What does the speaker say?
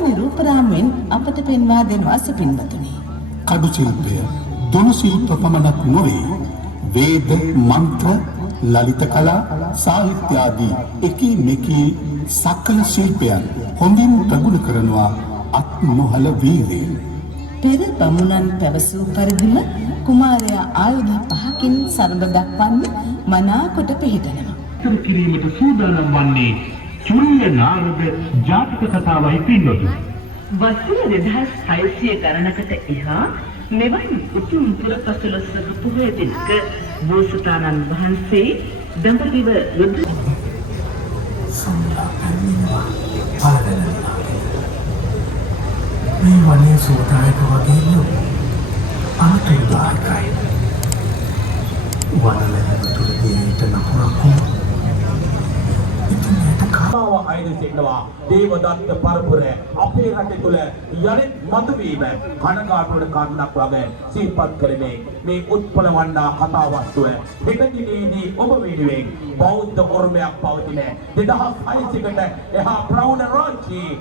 මෙවැනි රූපරාමෙන් අපට පෙන්වා දෙනවා සිපින්වතුනි. කඩු ශිල්පය දුනු ශිල්ප පමණක් නොවේ. වේද මන්ත්‍ර ලලිත කලා සාහිත්‍ය ආදී එකී මෙකී සකල ශිල්පයන් හොඳින් ප්‍රගුණ කරනවා අත් නොහල වීරයෙන්. පෙර බමුණන් පැවසූ පරිදිම කුමාරයා ආයුධ 5කින් සරඹ දක්වන්න මනාකොට පිළිටනවා. ඉතිරි කිරීමට සූදානම් වන්නේ චුල්ල නාරද ජාතක කතාවයි පින්නතුනි. වසර 2600 ගණනකට එහා මෙවන් උතුම් පුරපසළොස්වක පොහොය දිනක බෝසතාණන් වහන්සේ දඹදිව යොදු සම්ලාපන්නවා පාදලනවා මේ වනේ සෝදායක වගේ අනතුරුදායකයි වනලැබ තුළදී ඊට නහරක්කෝ කාව අයින සිටනවා දේවදත්ත පරපුර අපේ රටේ තුල යලිත් මතුවීම කනගාටුවට කාරණක් වගේ සිහිපත් කරන්නේ මේ උත්පල වන්නා කතා වස්තුව දෙකදිනේදී ඔබ වෙනුවෙන් බෞද්ධ කර්මයක් පවතින 2600කට එහා ප්‍රවුණ රාජ්‍යයේ